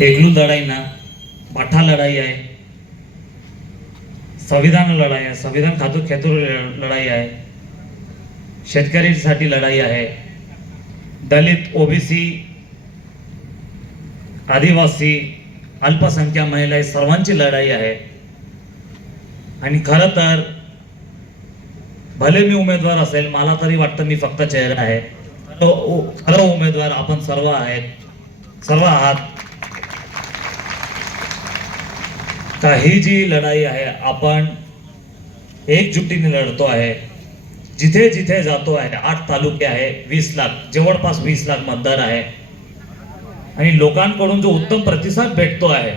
एग्लू लढाई ना बाठा लढाई आहे संविधान लढाई आहे संविधान खातू खेतूर लढाई आहे शेतकरीसाठी लढाई आहे. दलित ओबीसी आदिवासी अल्पसंख्या महिला सर्वांची लढाई आहे. आणि खरं तर भले मी उमेदवार असेल मला तरी वाटतं मी फक्त चेहरा आहे. खरं उमेदवार आपण सर्व आहेत सर्व आहात. काही जी लढाई आहे आपण एकजुटीने लढतो आहे जिथे जिथे जातो आहे आठ तालुके आहे वीस लाख जवळपास वीस लाख मतदार आहे. आणि लोकांकडून जो उत्तम प्रतिसाद भेटतो आहे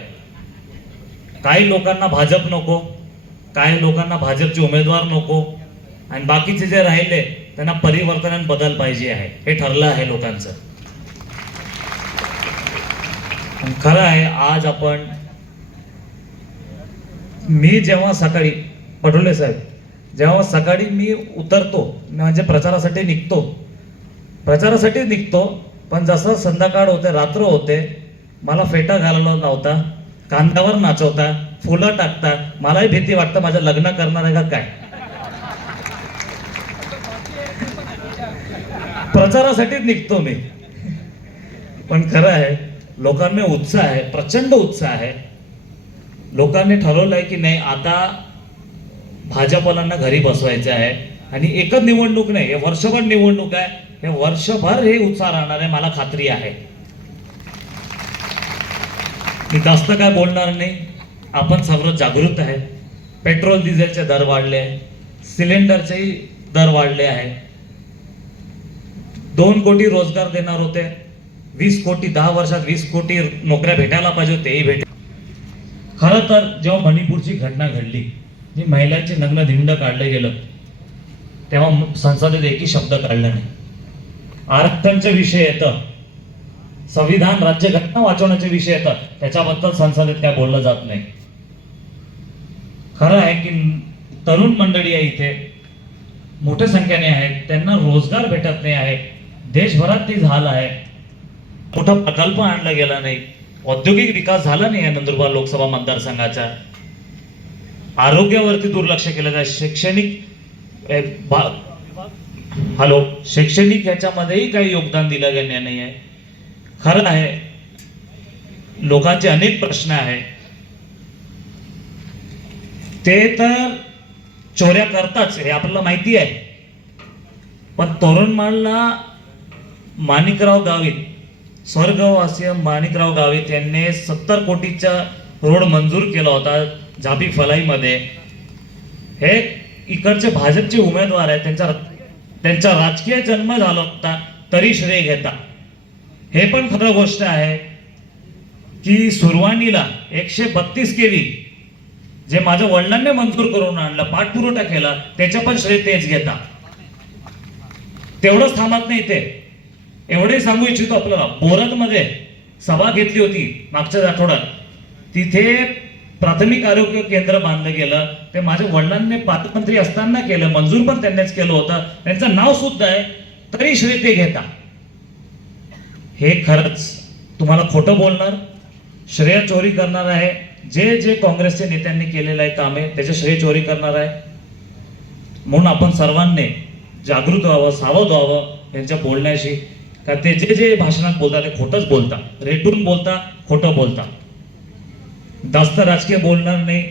काही लोकांना भाजप नको काही लोकांना भाजपचे उमेदवार नको आणि बाकीचे जे राहिले त्यांना परिवर्तन आणि बदल पाहिजे आहे. हे ठरलं आहे लोकांचं. खरं आहे आज आपण मी जेव्हा सकाळी पटोले साहेब जेव्हा सकाळी मी उतरतो म्हणजे प्रचारासाठी निघतो. प्रचारासाठी निघतो पण जसं संध्याकाळ होते रात्र होते मला फेटा घालायला नव्हता कांद्यावर नाचवता फुलं टाकता मलाही भीती वाटतं माझं लग्न करणार आहे का काय? प्रचारासाठीच निघतो मी. पण खरं आहे लोकांना उत्साह आहे प्रचंड उत्साह आहे. लोकांनी ठरवलंय की नाही आता भाजपलांना घरी बसवायचं आहे. आणि एकच निवडणूक नाही हे वर्षभर निवडणूक आहे. हे वर्षभर हे उत्साह राहणार आहे मला खात्री आहे. मी जास्त काय बोलणार नाही. आपण सर्व जागृत आहे. पेट्रोल डिझेलचे दर वाढले आहे. सिलेंडरचेही दर वाढले आहे. दोन कोटी रोजगार देणार होते. वीस कोटी दहा वर्षात वीस कोटी नोकऱ्या भेटायला पाहिजे होते, तेही भेट खरं तर जेव्हा मणिपूरची घटना घडली जी महिलांचे नग्न धिंड काढलं गेलं तेव्हा संसदेत एकही शब्द काढला नाही. आरक्षणचे विषय येतं संविधान राज्यघटना वाचवण्याचे विषय येतात त्याच्याबद्दल संसदेत काय बोललं जात नाही. खरं आहे की तरुण मंडळी आहे इथे मोठ्या संख्येने आहेत त्यांना रोजगार भेटत नाही आहे देशभरात ती झालं आहे. मोठा प्रकल्प आणला गेला नाही. औद्योगिक विकास झाला नाही या नंदुरबार लोकसभा मतदारसंघाचा? आरोग्यावरती दुर्लक्ष केलं जाय. शैक्षणिक हॅलो शैक्षणिक ह्याच्यामध्येही काही योगदान दिलं गेलं नाही आहे. खरं आहे लोकांचे अनेक प्रश्न आहे ते तर चोऱ्या करताच हे आपल्याला माहिती आहे. पण तोरणमाळला माणिकराव गावित स्वर्गवासीय माणिकराव गावित यांनी सत्तर कोटीचा रोड मंजूर केला होता झापी फलाईमध्ये. हे इकडचे भाजपचे उमेदवार आहेत त्यांचा त्यांचा राजकीय जन्म झाला होता तरी श्रेय घेता. हे पण खरं गोष्ट आहे की सुरवाणीला एकशे बत्तीस केवी जे माझ्या वडिलांनी मंजूर करून आणलं पाठपुरवठा केला त्याच्या पण श्रेय तेच घेता. तेवढंच थांबत नाही ते. एवढे सांगू इच्छितो आपल्याला. बोरदमध्ये सभा घेतली होती मागच्याच आठवड्यात. तिथे प्राथमिक आरोग्य केंद्र बांधलं गेलं. ते माझ्या वडिलांनी पालकमंत्री असताना केलं. मंजूर पण त्यांनीच केलं होतं. त्यांचं नाव सुद्धा आहे तरी श्रेय ते घेता. हे खरंच तुम्हाला खोटं बोलणार श्रेय चोरी करणार आहे. जे जे काँग्रेसच्या नेत्यांनी केलेलं आहे कामे त्याचे श्रेय चोरी करणार आहे. म्हणून आपण सर्वांनी जागृत व्हावं सावध व्हावं यांच्या बोलण्याशी का ते जे जे भाषणात बोलतात ते खोटंच बोलता रेटून बोलता खोटं बोलता जास्त राजकीय बोलणार नाही.